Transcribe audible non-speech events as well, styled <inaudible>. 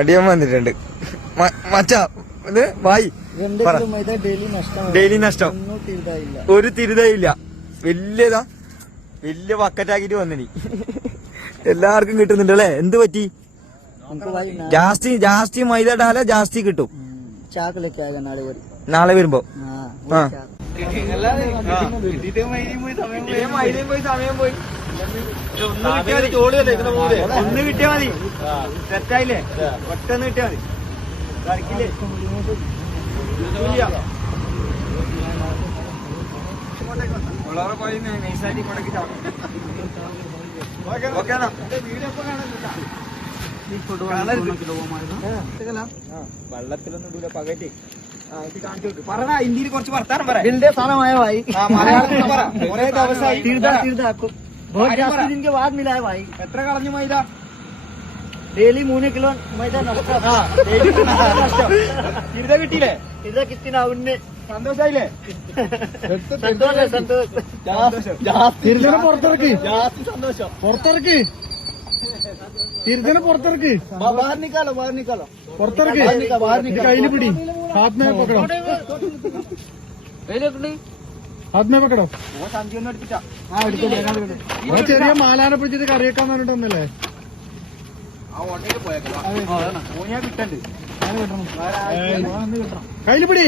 അടിയൻ വന്നിട്ടുണ്ട്. മച്ചാ വായി. ഡെയിലി നഷ്ടം. ഒരു തിരുതയില്ല. വലിയതാ. വലിയ പക്കറ്റാക്കിട്ട് വന്നിനി. എല്ലാവർക്കും കിട്ടുന്നുണ്ട് അല്ലേ? എന്ത് പറ്റി? ജാസ്തി ജാസ്തി മൈദ ഇടാല ജാസ്തി കിട്ടും. നാളെ വരുമ്പോ. ആ സമയം പോയി സമയം പോയി. ഒന്ന് കിട്ടിയാ മതി തെറ്റായില്ലേ? ഒറ്റന്ന് കിട്ടിയാ മതി. കളിക്കില്ലേ വളരെ പോയി നൈസായിട്ട് വെള്ളത്തിലൊന്നും ഇടൂല പകറ്റി പറഞ്ഞ ഇന്ത്യയിൽ കുറച്ച് വർത്താനം പറയാം സാധനമായ മലയാളത്തിൽ പറ. <laughs> ദിവസമായി തീർഥാക്കും तीर्था आपको बहुत भाई, जास्ती बड़ा। दिन के बाद मिला है भाई എത്ര കളഞ്ഞു മൈദ डेली मूने किलो मैदा नष्ट ആ daily നഷ്ടം. തിരുത കിട്ടിയില്ലേ इधर कितनी ना उनने സന്തോഷായില്ലേ संतोष है संतोष തിരുജനെ പുറത്തിറക്കി ജാസ്തി സന്തോഷം പുറത്തിറക്കി തിരുജനെ പുറത്തിറക്കി ബാഹർ നിക്കാലോ ബാഹർ നിക്കാലോ പുറത്തിറക്കി ബാഹർ നിക്കാ, ബാഹർ നിക്കാ. കയ്യിൽ പിടി ഹാത്മേ പക്കടോ ഹാത്മേ പക്കടോ വെക്കടോ. ആ എടുത്തു ചെറിയ മാലാനെ പിടിച്ചിട്ട് ഓ ഞാൻ കിട്ടണ്ട്. കയ്യിൽ പിടി.